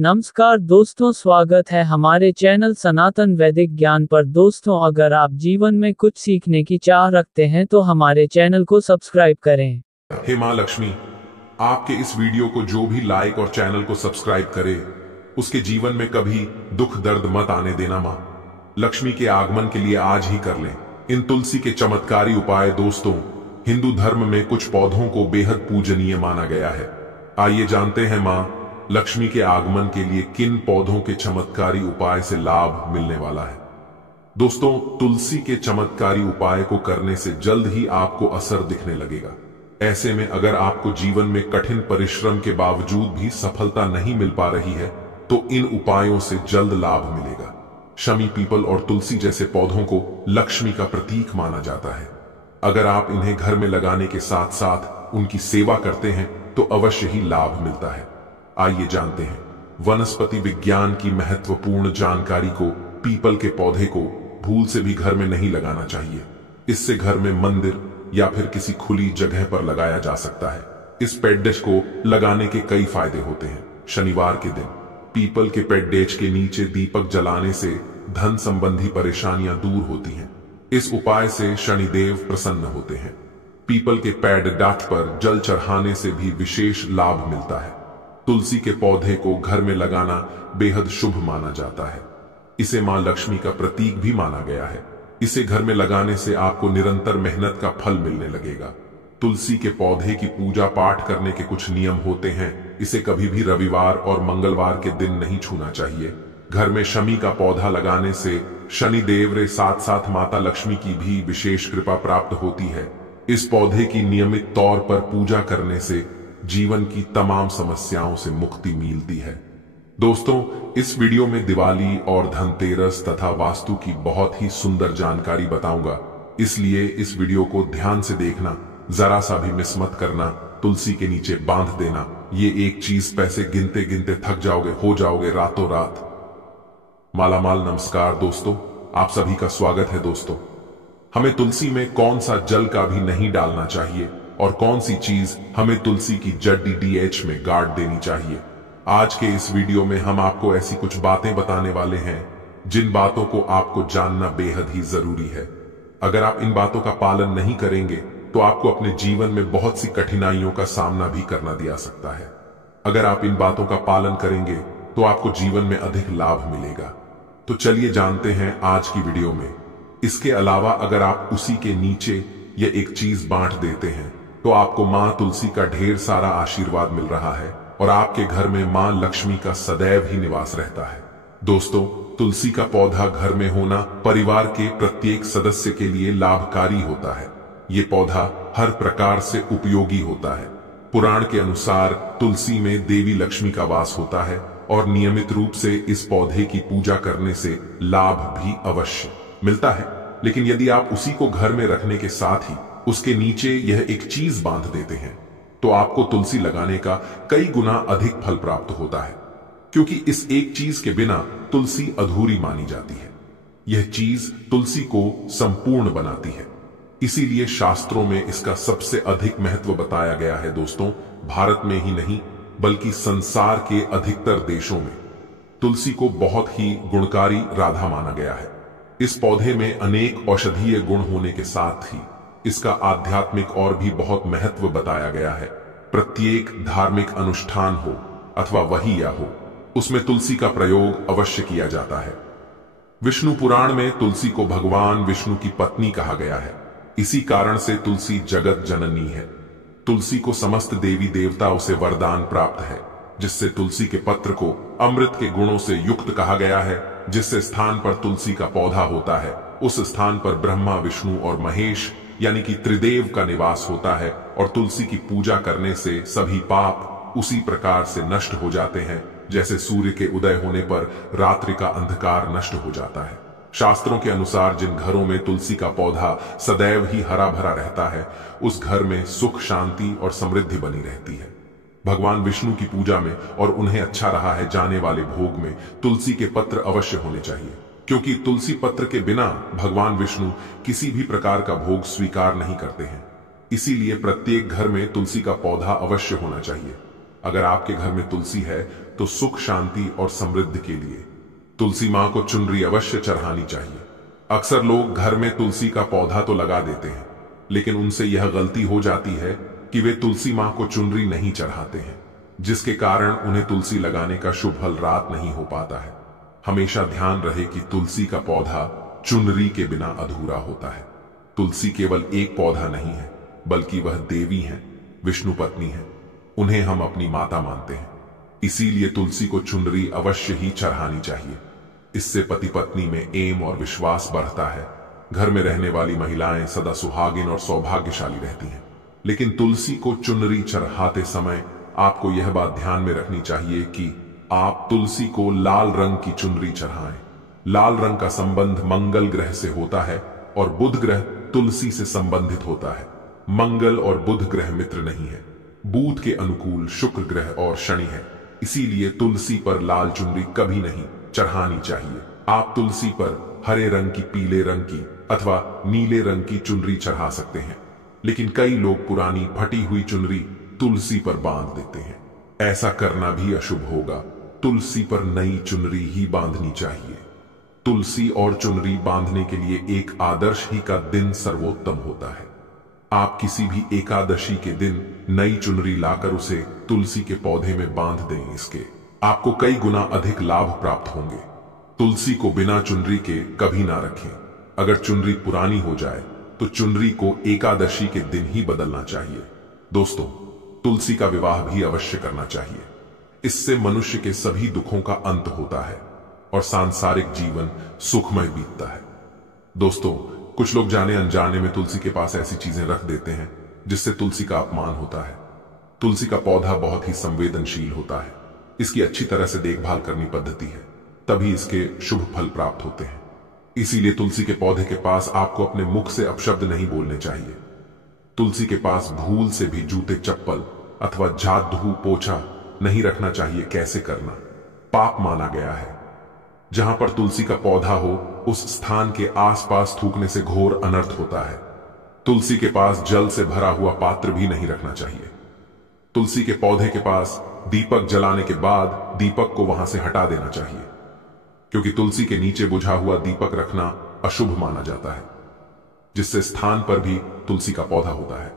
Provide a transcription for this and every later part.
नमस्कार दोस्तों, स्वागत है हमारे चैनल सनातन वैदिक ज्ञान पर। दोस्तों, अगर आप जीवन में कुछ सीखने की चाह रखते हैं तो हमारे चैनल को सब्सक्राइब करें। हे माँ लक्ष्मी, आपके इस वीडियो को जो भी लाइक और चैनल को सब्सक्राइब करे उसके जीवन में कभी दुख दर्द मत आने देना। माँ लक्ष्मी के आगमन के लिए आज ही कर लें इन तुलसी के चमत्कारी उपाय। दोस्तों, हिंदू धर्म में कुछ पौधों को बेहद पूजनीय माना गया है। आइए जानते हैं माँ लक्ष्मी के आगमन के लिए किन पौधों के चमत्कारी उपाय से लाभ मिलने वाला है। दोस्तों, तुलसी के चमत्कारी उपाय को करने से जल्द ही आपको असर दिखने लगेगा। ऐसे में अगर आपको जीवन में कठिन परिश्रम के बावजूद भी सफलता नहीं मिल पा रही है तो इन उपायों से जल्द लाभ मिलेगा। शमी, पीपल और तुलसी जैसे पौधों को लक्ष्मी का प्रतीक माना जाता है। अगर आप इन्हें घर में लगाने के साथ साथ उनकी सेवा करते हैं तो अवश्य ही लाभ मिलता है। आइए जानते हैं वनस्पति विज्ञान की महत्वपूर्ण जानकारी को। पीपल के पौधे को भूल से भी घर में नहीं लगाना चाहिए। इससे घर में मंदिर या फिर किसी खुली जगह पर लगाया जा सकता है। इस पेड़ डिश को लगाने के कई फायदे होते हैं। शनिवार के दिन पीपल के पेड़ डिश के नीचे दीपक जलाने से धन संबंधी परेशानियां दूर होती हैं। इस उपाय से शनिदेव प्रसन्न होते हैं। पीपल के पेड़ डाठ पर जल चढ़ाने से भी विशेष लाभ मिलता है। तुलसी के पौधे को घर में लगाना बेहद शुभ माना जाता है। इसे मां लक्ष्मी का प्रतीक भी माना गया है। इसे घर में लगाने से आपको निरंतर मेहनत का फल मिलने लगेगा। तुलसी के पौधे की पूजा पाठ करने के कुछ नियम होते हैं। इसे कभी भी रविवार और मंगलवार के दिन नहीं छूना चाहिए। घर में शमी का पौधा लगाने से शनिदेव रे साथ साथ माता लक्ष्मी की भी विशेष कृपा प्राप्त होती है। इस पौधे की नियमित तौर पर पूजा करने से जीवन की तमाम समस्याओं से मुक्ति मिलती है। दोस्तों, इस वीडियो में दिवाली और धनतेरस तथा वास्तु की बहुत ही सुंदर जानकारी बताऊंगा, इसलिए इस वीडियो को ध्यान से देखना, जरा सा भी मिस मत करना। तुलसी के नीचे बांध देना। ये एक चीज पैसे गिनते गिनते थक जाओगे, हो जाओगे रातों रात मालामाल। नमस्कार दोस्तों, आप सभी का स्वागत है। दोस्तों, हमें तुलसी में कौन सा जल का भी नहीं डालना चाहिए और कौन सी चीज हमें तुलसी की जड़ DDH में गाड़ देनी चाहिए। आज के इस वीडियो में हम आपको ऐसी कुछ बातें बताने वाले हैं जिन बातों को आपको जानना बेहद ही जरूरी है। अगर आप इन बातों का पालन नहीं करेंगे तो आपको अपने जीवन में बहुत सी कठिनाइयों का सामना भी करना दिया सकता है। अगर आप इन बातों का पालन करेंगे तो आपको जीवन में अधिक लाभ मिलेगा। तो चलिए जानते हैं आज की वीडियो में। इसके अलावा अगर आप उसी के नीचे ये एक चीज बांट देते हैं तो आपको मां तुलसी का ढेर सारा आशीर्वाद मिल रहा है और आपके घर में मां लक्ष्मी का सदैव ही निवास रहता है। दोस्तों, तुलसी का पौधा घर में होना परिवार के प्रत्येक सदस्य के लिए लाभकारी होता है। ये पौधा हर प्रकार से उपयोगी होता है। पुराण के अनुसार तुलसी में देवी लक्ष्मी का वास होता है और नियमित रूप से इस पौधे की पूजा करने से लाभ भी अवश्य मिलता है। लेकिन यदि आप उसी को घर में रखने के साथ ही उसके नीचे यह एक चीज बांध देते हैं तो आपको तुलसी लगाने का कई गुना अधिक फल प्राप्त होता है, क्योंकि इस एक चीज के बिना तुलसी अधूरी मानी जाती है। यह चीज तुलसी को संपूर्ण बनाती है। इसीलिए शास्त्रों में इसका सबसे अधिक महत्व बताया गया है। दोस्तों, भारत में ही नहीं बल्कि संसार के अधिकतर देशों में तुलसी को बहुत ही गुणकारी राधा माना गया है। इस पौधे में अनेक औषधीय गुण होने के साथ ही इसका आध्यात्मिक और भी बहुत महत्व बताया गया है। प्रत्येक धार्मिक अनुष्ठान हो अथवा वही या हो, उसमें तुलसी का प्रयोग अवश्य किया जाता है। विष्णु पुराण में तुलसी को भगवान विष्णु की पत्नी कहा गया है। इसी कारण से तुलसी जगत जननी है। तुलसी को समस्त देवी देवताओं से वरदान प्राप्त है, जिससे तुलसी के पत्र को अमृत के गुणों से युक्त कहा गया है। जिस स्थान पर तुलसी का पौधा होता है उस स्थान पर ब्रह्मा, विष्णु और महेश यानी कि त्रिदेव का निवास होता है और तुलसी की पूजा करने से सभी पाप उसी प्रकार से नष्ट हो जाते हैं जैसे सूर्य के उदय होने पर रात्रि का अंधकार नष्ट हो जाता है। शास्त्रों के अनुसार जिन घरों में तुलसी का पौधा सदैव ही हरा भरा रहता है उस घर में सुख, शांति और समृद्धि बनी रहती है। भगवान विष्णु की पूजा में और उन्हें अच्छा रहा है जाने वाले भोग में तुलसी के पत्र अवश्य होने चाहिए, क्योंकि तुलसी पत्र के बिना भगवान विष्णु किसी भी प्रकार का भोग स्वीकार नहीं करते हैं। इसीलिए प्रत्येक घर में तुलसी का पौधा अवश्य होना चाहिए। अगर आपके घर में तुलसी है तो सुख शांति और समृद्धि के लिए तुलसी मां को चुनरी अवश्य चढ़ानी चाहिए। अक्सर लोग घर में तुलसी का पौधा तो लगा देते हैं, लेकिन उनसे यह गलती हो जाती है कि वे तुलसी मां को चुनरी नहीं चढ़ाते हैं, जिसके कारण उन्हें तुलसी लगाने का शुभ फल रात नहीं हो पाता है। हमेशा ध्यान रहे कि तुलसी का पौधा चुनरी के बिना अधूरा होता है। तुलसी केवल एक पौधा नहीं है, बल्कि वह देवी है, विष्णु पत्नी है। उन्हें हम अपनी माता मानते हैं, इसीलिए तुलसी को चुनरी अवश्य ही चढ़ानी चाहिए। इससे पति पत्नी में एम और विश्वास बढ़ता है। घर में रहने वाली महिलाएं सदा सुहागिन और सौभाग्यशाली रहती हैं। लेकिन तुलसी को चुनरी चढ़ाते समय आपको यह बात ध्यान में रखनी चाहिए कि आप तुलसी को लाल रंग की चुनरी चढ़ाएं। लाल रंग का संबंध मंगल ग्रह से होता है और बुध ग्रह तुलसी से संबंधित होता है। मंगल और बुध ग्रह मित्र नहीं है। बुध के अनुकूल शुक्र ग्रह और शनि है, इसीलिए तुलसी पर लाल चुनरी कभी नहीं चढ़ानी चाहिए। आप तुलसी पर हरे रंग की, पीले रंग की अथवा नीले रंग की चुनरी चढ़ा सकते हैं, लेकिन कई लोग पुरानी फटी हुई चुनरी तुलसी पर बांध देते हैं। ऐसा करना भी अशुभ होगा। तुलसी पर नई चुनरी ही बांधनी चाहिए। तुलसी और चुनरी बांधने के लिए एक आदर्श ही का दिन सर्वोत्तम होता है। आप किसी भी एकादशी के दिन नई चुनरी लाकर उसे तुलसी के पौधे में बांध दें। इसके आपको कई गुना अधिक लाभ प्राप्त होंगे। तुलसी को बिना चुनरी के कभी ना रखें। अगर चुनरी पुरानी हो जाए तो चुनरी को एकादशी के दिन ही बदलना चाहिए। दोस्तों, तुलसी का विवाह भी अवश्य करना चाहिए। इससे मनुष्य के सभी दुखों का अंत होता है और सांसारिक जीवन सुखमय बीतता है। दोस्तों, कुछ लोग जाने अनजाने में तुलसी के पास ऐसी चीजें रख देते हैं जिससे तुलसी का अपमान होता है। तुलसी का पौधा बहुत ही संवेदनशील होता है। इसकी अच्छी तरह से देखभाल करनी पद्धति है, तभी इसके शुभ फल प्राप्त होते हैं। इसीलिए तुलसी के पौधे के पास आपको अपने मुख से अपशब्द नहीं बोलने चाहिए। तुलसी के पास भूल से भी जूते, चप्पल अथवा झाड़ू पोछा नहीं रखना चाहिए। कैसे करना पाप माना गया है। जहां पर तुलसी का पौधा हो उस स्थान के आसपास थूकने से घोर अनर्थ होता है। तुलसी के पास जल से भरा हुआ पात्र भी नहीं रखना चाहिए। तुलसी के पौधे के पास दीपक जलाने के बाद दीपक को वहां से हटा देना चाहिए, क्योंकि तुलसी के नीचे बुझा हुआ दीपक रखना अशुभ माना जाता है। जिससे स्थान पर भी तुलसी का पौधा होता है,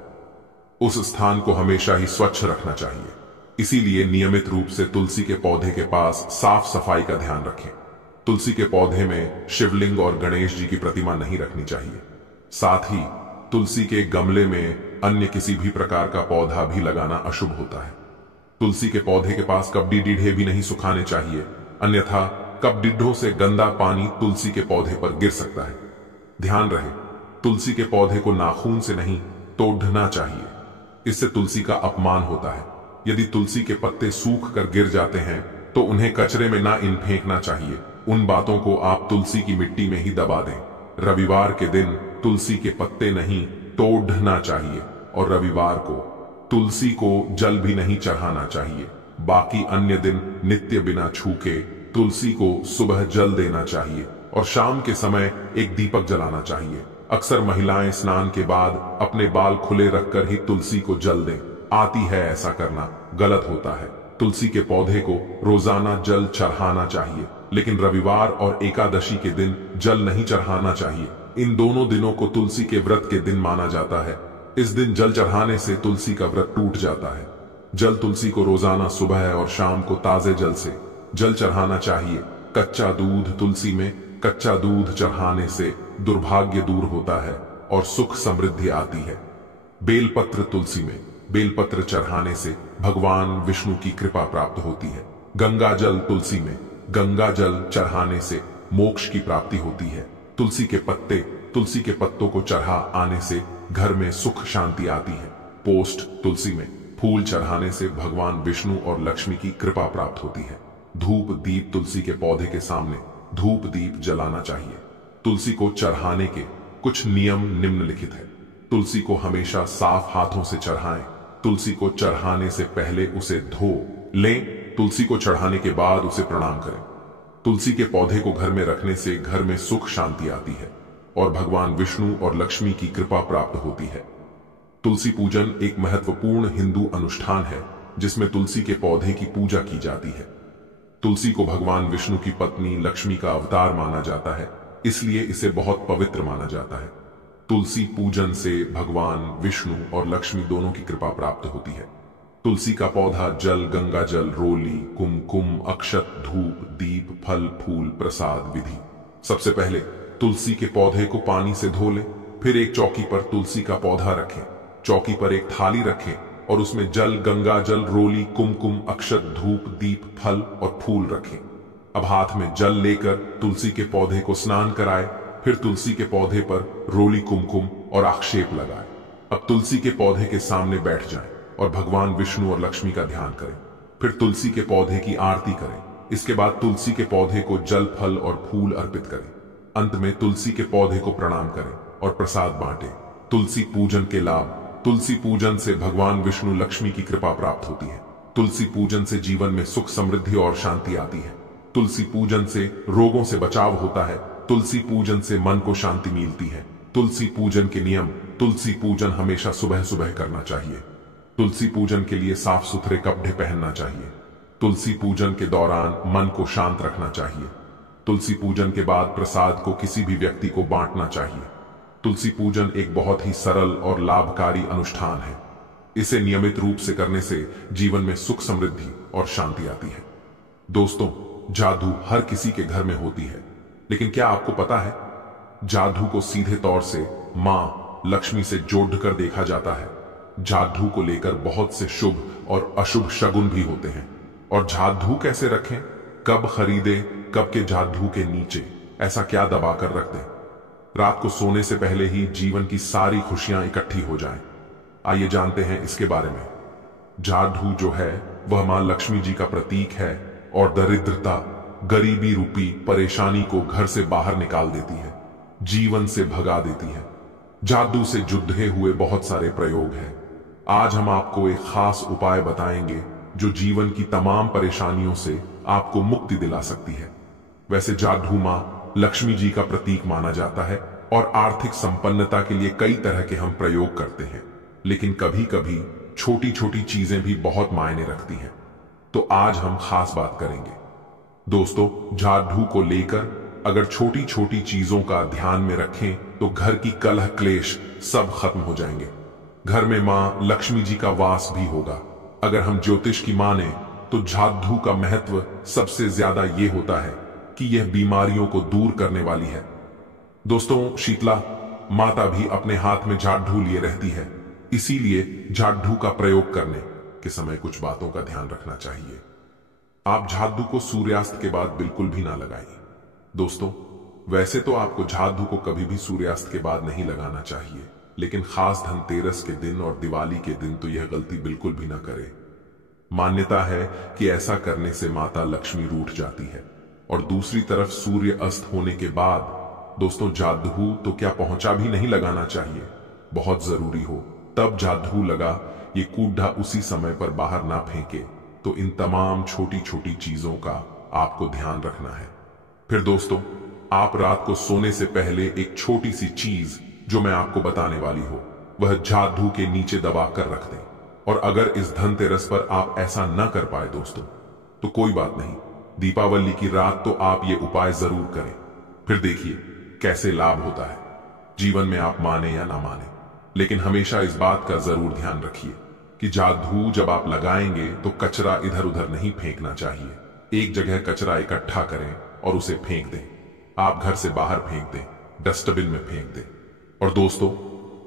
उस स्थान को हमेशा ही स्वच्छ रखना चाहिए। इसीलिए नियमित रूप से तुलसी के पौधे के पास साफ सफाई का ध्यान रखें। तुलसी के पौधे में शिवलिंग और गणेश जी की प्रतिमा नहीं रखनी चाहिए। साथ ही तुलसी के गमले में अन्य किसी भी प्रकार का पौधा भी लगाना अशुभ होता है। तुलसी के पौधे के पास कपड़ी डीढ़े भी नहीं सुखाने चाहिए, अन्यथा कपडिड्ढों से गंदा पानी तुलसी के पौधे पर गिर सकता है। ध्यान रहे, तुलसी के पौधे को नाखून से नहीं तोड़ना चाहिए, इससे तुलसी का अपमान होता है। यदि तुलसी के पत्ते सूख कर गिर जाते हैं तो उन्हें कचरे में ना इन फेंकना चाहिए। उन बातों को आप तुलसी की मिट्टी में ही दबा दें। रविवार के दिन तुलसी के पत्ते नहीं तोड़ना चाहिए और रविवार को तुलसी को जल भी नहीं चढ़ाना चाहिए। बाकी अन्य दिन नित्य बिना छूके तुलसी को सुबह जल देना चाहिए और शाम के समय एक दीपक जलाना चाहिए। अक्सर महिलाएं स्नान के बाद अपने बाल खुले रखकर ही तुलसी को जल दें। आती है, ऐसा करना गलत होता है। तुलसी के पौधे को रोजाना जल चढ़ाना चाहिए, लेकिन रविवार और एकादशी के दिन जल नहीं चढ़ाना चाहिए। इन दोनों दिनों को तुलसी के व्रत के दिन माना जाता है। इस दिन जल चढ़ाने से तुलसी का व्रत टूट जाता है। जल तुलसी को रोजाना सुबह और शाम को ताजे जल से जल चढ़ाना चाहिए। कच्चा दूध तुलसी में कच्चा दूध चढ़ाने से दुर्भाग्य दूर होता है और सुख समृद्धि आती है। बेलपत्र तुलसी में बेलपत्र चढ़ाने से भगवान विष्णु की कृपा प्राप्त होती है। गंगा जल तुलसी में गंगा जल चढ़ाने से मोक्ष की प्राप्ति होती है। तुलसी के पत्ते तुलसी के पत्तों को चढ़ा आने से घर में सुख शांति आती है। पोस्ट तुलसी में फूल चढ़ाने से भगवान विष्णु और लक्ष्मी की कृपा प्राप्त होती है। धूप दीप तुलसी के पौधे के सामने धूप दीप जलाना चाहिए। तुलसी को चढ़ाने के कुछ नियम निम्नलिखित है। तुलसी को हमेशा साफ हाथों से चढ़ाएं। तुलसी को चढ़ाने से पहले उसे धो लें। तुलसी को चढ़ाने के बाद उसे प्रणाम करें। तुलसी के पौधे को घर में रखने से घर में सुख शांति आती है और भगवान विष्णु और लक्ष्मी की कृपा प्राप्त होती है। तुलसी पूजन एक महत्वपूर्ण हिंदू अनुष्ठान है जिसमें तुलसी के पौधे की पूजा की जाती है। तुलसी को भगवान विष्णु की पत्नी लक्ष्मी का अवतार माना जाता है, इसलिए इसे बहुत पवित्र माना जाता है। तुलसी पूजन से भगवान विष्णु और लक्ष्मी दोनों की कृपा प्राप्त होती है। तुलसी का पौधा जल, गंगा जल, रोली, कुमकुम, अक्षत, धूप, दीप, फल, फूल, प्रसाद विधि। सबसे पहले तुलसी के पौधे को पानी से धो लें, फिर एक चौकी पर तुलसी का पौधा रखें, चौकी पर एक थाली रखें और उसमें जल, गंगा जल, रोली, कुमकुम, अक्षत, धूप, दीप, फल और फूल रखें। अब हाथ में जल लेकर तुलसी के पौधे को स्नान कराएं, फिर तुलसी के पौधे पर रोली, कुमकुम और आक्षेप लगाएं। अब तुलसी के पौधे के सामने बैठ जाएं और भगवान विष्णु और लक्ष्मी का ध्यान करें। फिर तुलसी के पौधे की आरती करें। इसके बाद तुलसी के पौधे को जल, फल और फूल अर्पित करें। अंत में तुलसी के पौधे को प्रणाम करें और प्रसाद बांटें। तुलसी पूजन के लाभ। तुलसी पूजन से भगवान विष्णु लक्ष्मी की कृपा प्राप्त होती है। तुलसी पूजन से जीवन में सुख, समृद्धि और शांति आती है। तुलसी पूजन से रोगों से बचाव होता है। तुलसी पूजन से मन को शांति मिलती है। तुलसी पूजन के नियम। तुलसी पूजन हमेशा सुबह सुबह करना चाहिए। तुलसी पूजन के लिए साफ सुथरे कपड़े पहनना चाहिए। तुलसी पूजन के दौरान मन को शांत रखना चाहिए। तुलसी पूजन के बाद प्रसाद को किसी भी व्यक्ति को बांटना चाहिए। तुलसी पूजन एक बहुत ही सरल और लाभकारी अनुष्ठान है। इसे नियमित रूप से करने से जीवन में सुख, समृद्धि और शांति आती है। दोस्तों, जादू हर किसी के घर में होती है, लेकिन क्या आपको पता है जादू को सीधे तौर से मां लक्ष्मी से जोड़कर देखा जाता है। जादू को लेकर बहुत से शुभ और अशुभ शगुन भी होते हैं। और जादू कैसे रखें, कब खरीदे, कब के जादू के नीचे ऐसा क्या दबाकर रख दें रात को सोने से पहले ही जीवन की सारी खुशियां इकट्ठी हो जाएं। आइए जानते हैं इसके बारे में। जादू जो है वह मां लक्ष्मी जी का प्रतीक है और दरिद्रता, गरीबी रूपी परेशानी को घर से बाहर निकाल देती है, जीवन से भगा देती है। जादू से जुड़े हुए बहुत सारे प्रयोग हैं। आज हम आपको एक खास उपाय बताएंगे जो जीवन की तमाम परेशानियों से आपको मुक्ति दिला सकती है। वैसे जादू मां लक्ष्मी जी का प्रतीक माना जाता है और आर्थिक संपन्नता के लिए कई तरह के हम प्रयोग करते हैं, लेकिन कभी कभी छोटी छोटी चीजें भी बहुत मायने रखती हैं। तो आज हम खास बात करेंगे। दोस्तों, जादू को लेकर अगर छोटी छोटी चीजों का ध्यान में रखें तो घर की कलह क्लेश सब खत्म हो जाएंगे। घर में मां लक्ष्मी जी का वास भी होगा। अगर हम ज्योतिष की माने तो जादू का महत्व सबसे ज्यादा ये होता है कि यह बीमारियों को दूर करने वाली है। दोस्तों, शीतला माता भी अपने हाथ में जादू लिए रहती है, इसीलिए जादू का प्रयोग करने के समय कुछ बातों का ध्यान रखना चाहिए। आप जादू को सूर्यास्त के बाद बिल्कुल भी ना लगाइए। दोस्तों, वैसे तो आपको जादू को कभी भी सूर्यास्त के बाद नहीं लगाना चाहिए, लेकिन खास धनतेरस के दिन और दिवाली के दिन तो यह गलती बिल्कुल भी ना करें। मान्यता है कि ऐसा करने से माता लक्ष्मी रूठ जाती है। और दूसरी तरफ सूर्य अस्त होने के बाद दोस्तों, जादू तो क्या पहुंचा भी नहीं लगाना चाहिए। बहुत जरूरी हो तब जादू लगा, ये कूड़ा उसी समय पर बाहर ना फेंके। तो इन तमाम छोटी छोटी चीजों का आपको ध्यान रखना है। फिर दोस्तों, आप रात को सोने से पहले एक छोटी सी चीज जो मैं आपको बताने वाली हूं वह जादू के नीचे दबा कर रख दें। और अगर इस धनतेरस पर आप ऐसा न कर पाए दोस्तों, तो कोई बात नहीं, दीपावली की रात तो आप ये उपाय जरूर करें। फिर देखिए कैसे लाभ होता है। जीवन में आप माने या ना माने, लेकिन हमेशा इस बात का जरूर ध्यान रखिए कि जादू जब आप लगाएंगे तो कचरा इधर उधर नहीं फेंकना चाहिए। एक जगह कचरा इकट्ठा करें और उसे फेंक दें। आप घर से बाहर फेंक दें, डस्टबिन में फेंक दें। और दोस्तों,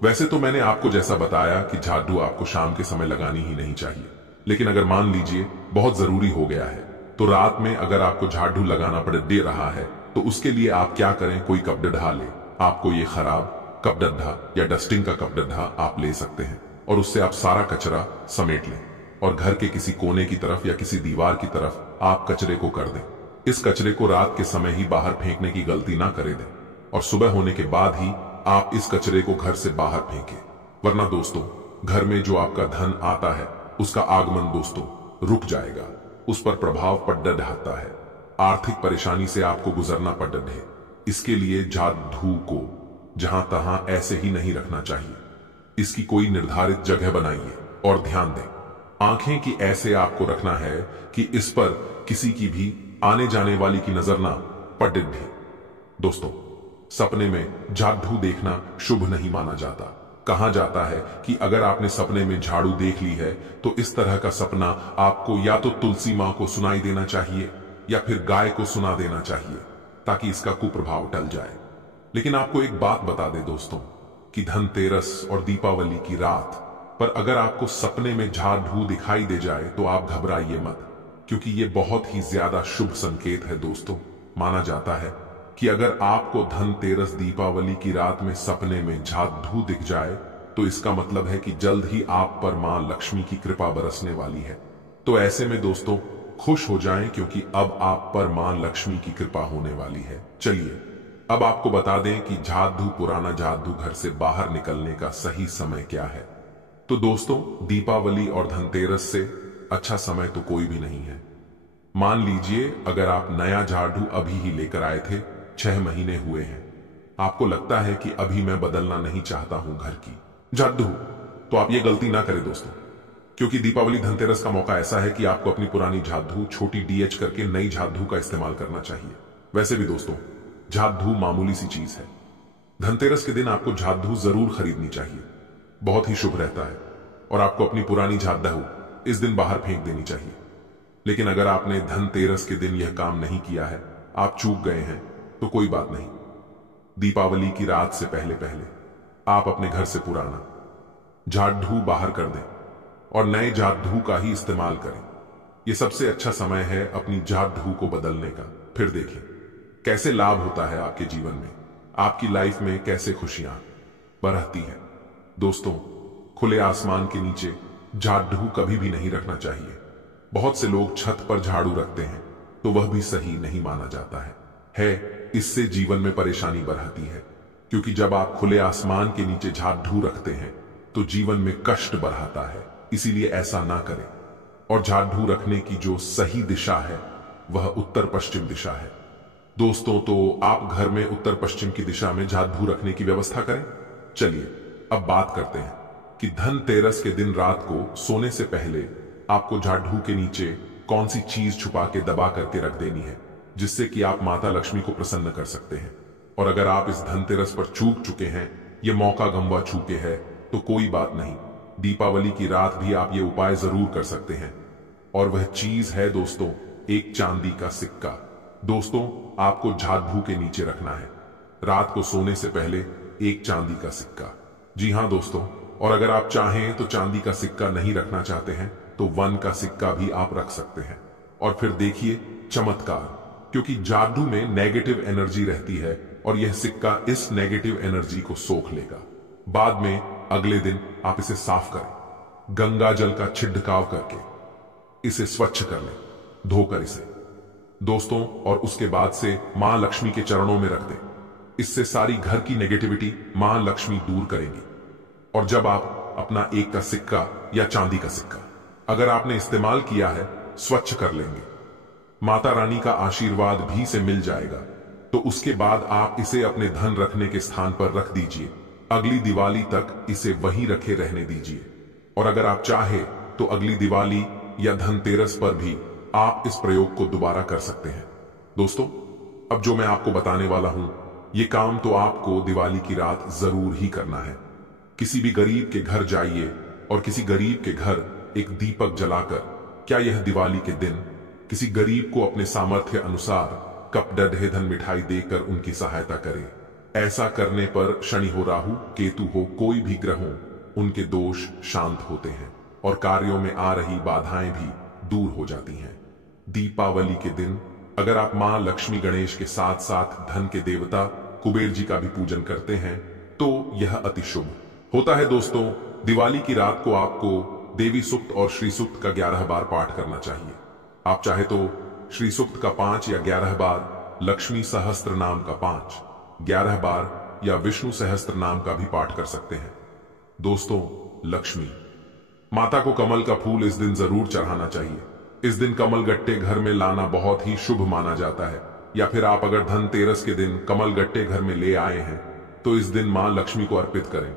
वैसे तो मैंने आपको जैसा बताया कि जादू आपको शाम के समय लगानी ही नहीं चाहिए, लेकिन अगर मान लीजिए बहुत जरूरी हो गया है तो रात में अगर आपको जादू लगाना पड़ दे रहा है तो उसके लिए आप क्या करें, कोई कपड़ा ले। आपको ये खराब कपड़ा या डस्टिंग का कपड़ा आप ले सकते हैं और उससे आप सारा कचरा समेट लें और घर के किसी कोने की तरफ या किसी दीवार की तरफ आप कचरे को कर दें। इस कचरे को रात के समय ही बाहर फेंकने की गलती ना करे दें और सुबह होने के बाद ही आप इस कचरे को घर से बाहर फेंकें, वरना दोस्तों घर में जो आपका धन आता है उसका आगमन दोस्तों रुक जाएगा, उस पर प्रभाव पड़ ढाता है, आर्थिक परेशानी से आपको गुजरना पड़ है। इसके लिए जादू को जहां तहां ऐसे ही नहीं रखना चाहिए। इसकी कोई निर्धारित जगह बनाइए और ध्यान दें, आंखें की ऐसे आपको रखना है कि इस पर किसी की भी आने जाने वाली की नजर ना पड़े। दोस्तों, सपने में जादू देखना शुभ नहीं माना जाता। कहा जाता है कि अगर आपने सपने में झाड़ू देख ली है तो इस तरह का सपना आपको या तो तुलसी मां को सुनाई देना चाहिए या फिर गाय को सुना देना चाहिए, ताकि इसका कुप्रभाव टल जाए। लेकिन आपको एक बात बता दें दोस्तों, कि धनतेरस और दीपावली की रात पर अगर आपको सपने में झाड़ू दिखाई दे जाए तो आप घबराइए मत, क्योंकि यह बहुत ही ज्यादा शुभ संकेत है। दोस्तों, माना जाता है कि अगर आपको धनतेरस दीपावली की रात में सपने में झाड़ू दिख जाए तो इसका मतलब है कि जल्द ही आप पर मां लक्ष्मी की कृपा बरसने वाली है। तो ऐसे में दोस्तों खुश हो जाएं, क्योंकि अब आप पर मां लक्ष्मी की कृपा होने वाली है। चलिए अब आपको बता दें कि झाड़ू, पुराना झाड़ू घर से बाहर निकलने का सही समय क्या है। तो दोस्तों, दीपावली और धनतेरस से अच्छा समय तो कोई भी नहीं है। मान लीजिए अगर आप नया झाड़ू अभी ही लेकर आए थे, 6 महीने हुए हैं, आपको लगता है कि अभी मैं बदलना नहीं चाहता हूं घर की झाड़ू, तो आप ये गलती ना करें दोस्तों, क्योंकि दीपावली धनतेरस का मौका ऐसा है कि आपको अपनी पुरानी झाड़ू छोटी डीएच करके नई झाड़ू का इस्तेमाल करना चाहिए। वैसे भी दोस्तों, झाड़ू मामूली सी चीज है। धनतेरस के दिन आपको झाड़ू जरूर खरीदनी चाहिए, बहुत ही शुभ रहता है, और आपको अपनी पुरानी झाड़ू इस दिन बाहर फेंक देनी चाहिए। लेकिन अगर आपने धनतेरस के दिन यह काम नहीं किया है, आप चूक गए हैं, तो कोई बात नहीं। दीपावली की रात से पहले पहले आप अपने घर से पुराना झाड़ू बाहर कर दें और नए झाड़ू का ही इस्तेमाल करें। यह सबसे अच्छा समय है अपनी झाड़ू को बदलने का। फिर देखें कैसे लाभ होता है आपके जीवन में, आपकी लाइफ में कैसे खुशियां बरहती है। दोस्तों, खुले आसमान के नीचे झाड़ू कभी भी नहीं रखना चाहिए। बहुत से लोग छत पर झाड़ू रखते हैं, तो वह भी सही नहीं माना जाता है। इससे जीवन में परेशानी बढ़ती है, क्योंकि जब आप खुले आसमान के नीचे झाड़ू रखते हैं तो जीवन में कष्ट बढ़ता है। इसीलिए ऐसा ना करें। और झाड़ू रखने की जो सही दिशा है वह उत्तर पश्चिम दिशा है। दोस्तों, तो आप घर में उत्तर पश्चिम की दिशा में झाड़ू रखने की व्यवस्था करें। चलिए अब बात करते हैं कि धनतेरस के दिन रात को सोने से पहले आपको झाड़ू के नीचे कौन सी चीज छुपा के दबा करके रख देनी है, जिससे कि आप माता लक्ष्मी को प्रसन्न कर सकते हैं। और अगर आप इस धनतेरस पर चूक चुके हैं, ये मौका गंवा चुके हैं, तो कोई बात नहीं, दीपावली की रात भी आप ये उपाय जरूर कर सकते हैं। और वह चीज है दोस्तों, एक चांदी का सिक्का। दोस्तों, आपको झाड़ू के नीचे रखना है रात को सोने से पहले एक चांदी का सिक्का। जी हां दोस्तों, और अगर आप चाहें तो चांदी का सिक्का नहीं रखना चाहते हैं तो 1 का सिक्का भी आप रख सकते हैं। और फिर देखिए चमत्कार, क्योंकि झाड़ू में नेगेटिव एनर्जी रहती है और यह सिक्का इस नेगेटिव एनर्जी को सोख लेगा। बाद में अगले दिन आप इसे साफ करें, गंगा जल का छिड़काव करके इसे स्वच्छ कर लें, धोकर इसे दोस्तों, और उसके बाद से मां लक्ष्मी के चरणों में रख दें। इससे सारी घर की नेगेटिविटी मां लक्ष्मी दूर करेंगी। और जब आप अपना 1 का सिक्का या चांदी का सिक्का अगर आपने इस्तेमाल किया है, स्वच्छ कर लेंगे, माता रानी का आशीर्वाद भी से मिल जाएगा, तो उसके बाद आप इसे अपने धन रखने के स्थान पर रख दीजिए। अगली दिवाली तक इसे वहीं रखे रहने दीजिए। और अगर आप चाहे तो अगली दिवाली या धनतेरस पर भी आप इस प्रयोग को दोबारा कर सकते हैं। दोस्तों, अब जो मैं आपको बताने वाला हूं, ये काम तो आपको दिवाली की रात जरूर ही करना है। किसी भी गरीब के घर जाइए और किसी गरीब के घर एक दीपक जलाकर, क्या यह दिवाली के दिन किसी गरीब को अपने सामर्थ्य अनुसार कप डढ़े धन मिठाई देकर उनकी सहायता करें। ऐसा करने पर शनि हो, राहु केतु हो, कोई भी ग्रह हो, उनके दोष शांत होते हैं और कार्यों में आ रही बाधाएं भी दूर हो जाती हैं। दीपावली के दिन अगर आप मां लक्ष्मी, गणेश के साथ साथ धन के देवता कुबेर जी का भी पूजन करते हैं तो यह अति शुभ होता है। दोस्तों, दिवाली की रात को आपको देवी सूक्त और श्री सूक्त का 11 बार पाठ करना चाहिए। आप चाहे तो श्री सूक्त का 5 या 11 बार, लक्ष्मी सहस्त्र नाम का 5, 11 बार या विष्णु सहस्त्र नाम का भी पाठ कर सकते हैं। दोस्तों, लक्ष्मी माता को कमल का फूल इस दिन जरूर चढ़ाना चाहिए। इस दिन कमल गट्टे घर में लाना बहुत ही शुभ माना जाता है। या फिर आप अगर धनतेरस के दिन कमल गट्टे घर में ले आए हैं तो इस दिन मां लक्ष्मी को अर्पित करें।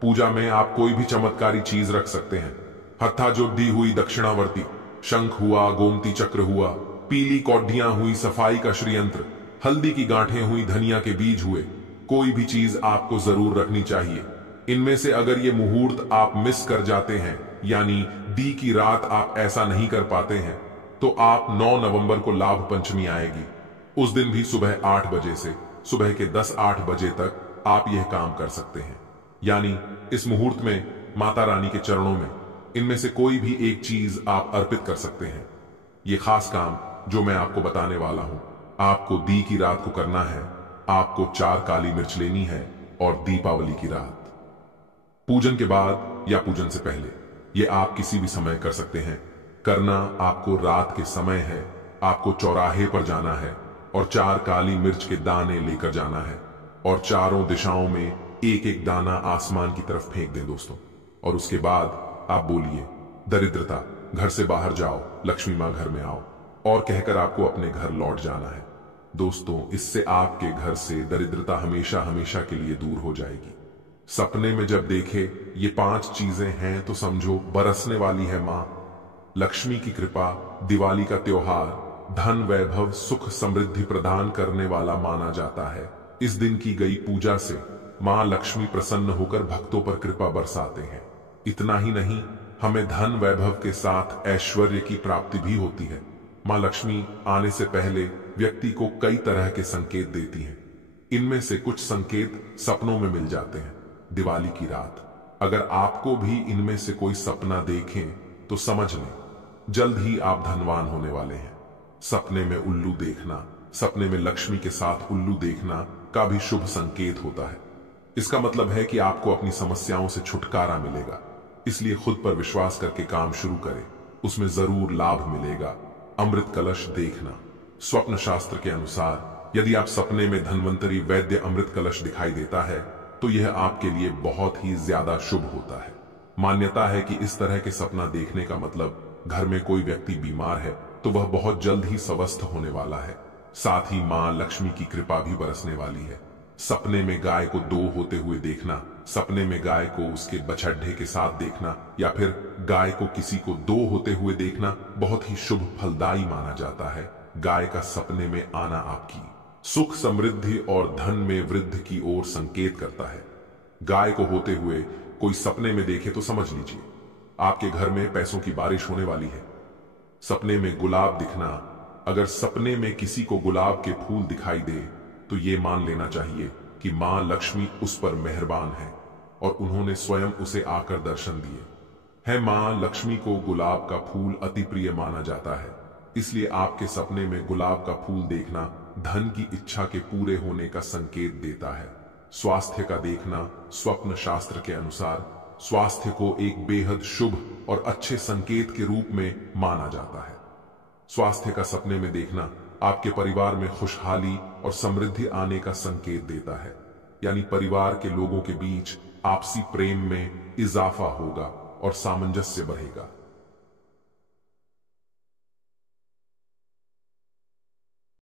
पूजा में आप कोई भी चमत्कारी चीज रख सकते हैं। हत्था जो दी हुई दक्षिणावर्ती, शंख हुआ, गोमती चक्र हुआ, पीली कौडियां हुई सफाई का श्रीयंत्र, हल्दी की गांठें हुई धनिया के बीज हुए, कोई भी चीज आपको जरूर रखनी चाहिए। इनमें से अगर ये मुहूर्त आप मिस कर जाते हैं, यानी दी की रात आप ऐसा नहीं कर पाते हैं, तो आप 9 नवंबर को लाभ पंचमी आएगी। उस दिन भी सुबह 8 बजे से सुबह के 10-8 बजे तक आप यह काम कर सकते हैं। यानी इस मुहूर्त में माता रानी के चरणों में इनमें से कोई भी एक चीज आप अर्पित कर सकते हैं। यह खास काम जो मैं आपको बताने वाला हूं, आपको दी की रात को करना है। आपको 4 काली मिर्च लेनी है और दीपावली की रात, पूजन के बाद या पूजन से पहले, यह आप किसी भी समय कर सकते हैं। करना आपको रात के समय है। आपको चौराहे पर जाना है और 4 काली मिर्च के दाने लेकर जाना है और चारों दिशाओं में एक एक दाना आसमान की तरफ फेंक दें दोस्तों। और उसके बाद आप बोलिए, दरिद्रता घर से बाहर जाओ, लक्ष्मी मां घर में आओ, और कहकर आपको अपने घर लौट जाना है। दोस्तों, इससे आपके घर से दरिद्रता हमेशा हमेशा के लिए दूर हो जाएगी। सपने में जब देखे ये 5 चीजें हैं तो समझो बरसने वाली है मां लक्ष्मी की कृपा। दिवाली का त्योहार धन, वैभव, सुख, समृद्धि प्रदान करने वाला माना जाता है। इस दिन की गई पूजा से मां लक्ष्मी प्रसन्न होकर भक्तों पर कृपा बरसाते हैं। इतना ही नहीं, हमें धन वैभव के साथ ऐश्वर्य की प्राप्ति भी होती है। मां लक्ष्मी आने से पहले व्यक्ति को कई तरह के संकेत देती हैं। इनमें से कुछ संकेत सपनों में मिल जाते हैं। दिवाली की रात अगर आपको भी इनमें से कोई सपना देखें तो समझ लें जल्द ही आप धनवान होने वाले हैं। सपने में उल्लू देखना, सपने में लक्ष्मी के साथ उल्लू देखना का भी शुभ संकेत होता है। इसका मतलब है कि आपको अपनी समस्याओं से छुटकारा मिलेगा। इसलिए खुद पर विश्वास करके काम शुरू करें, उसमें जरूर लाभ मिलेगा। अमृत कलश देखना, स्वप्न शास्त्र के अनुसार यदि आप सपने में धन्वंतरी वैद्य अमृत कलश दिखाई देता है तो यह आपके लिए बहुत ही ज्यादा शुभ होता है। मान्यता है कि इस तरह के सपना देखने का मतलब घर में कोई व्यक्ति बीमार है तो वह बहुत जल्द ही स्वस्थ होने वाला है। साथ ही मां लक्ष्मी की कृपा भी बरसने वाली है। सपने में गाय को 2 होते हुए देखना, सपने में गाय को उसके बछड्ढे के साथ देखना या फिर गाय को किसी को 2 होते हुए देखना बहुत ही शुभ फलदायी माना जाता है। गाय का सपने में आना आपकी सुख, समृद्धि और धन में वृद्धि की ओर संकेत करता है। गाय को होते हुए कोई सपने में देखे तो समझ लीजिए आपके घर में पैसों की बारिश होने वाली है। सपने में गुलाब दिखना, अगर सपने में किसी को गुलाब के फूल दिखाई दे तो ये मान लेना चाहिए कि मां लक्ष्मी उस पर मेहरबान है और उन्होंने स्वयं उसे आकर दर्शन दिए हैं। मां लक्ष्मी को गुलाब का फूल अति प्रिय माना जाता है, इसलिए आपके सपने में गुलाब का फूल देखना धन की इच्छा के पूरे होने का संकेत देता है। स्वास्थ्य का देखना, स्वप्न शास्त्र के अनुसार स्वास्थ्य को एक बेहद शुभ और अच्छे संकेत के रूप में माना जाता है। स्वास्थ्य का सपने में देखना आपके परिवार में खुशहाली और समृद्धि आने का संकेत देता है, यानी परिवार के लोगों के बीच आपसी प्रेम में इजाफा होगा और सामंजस्य बढ़ेगा।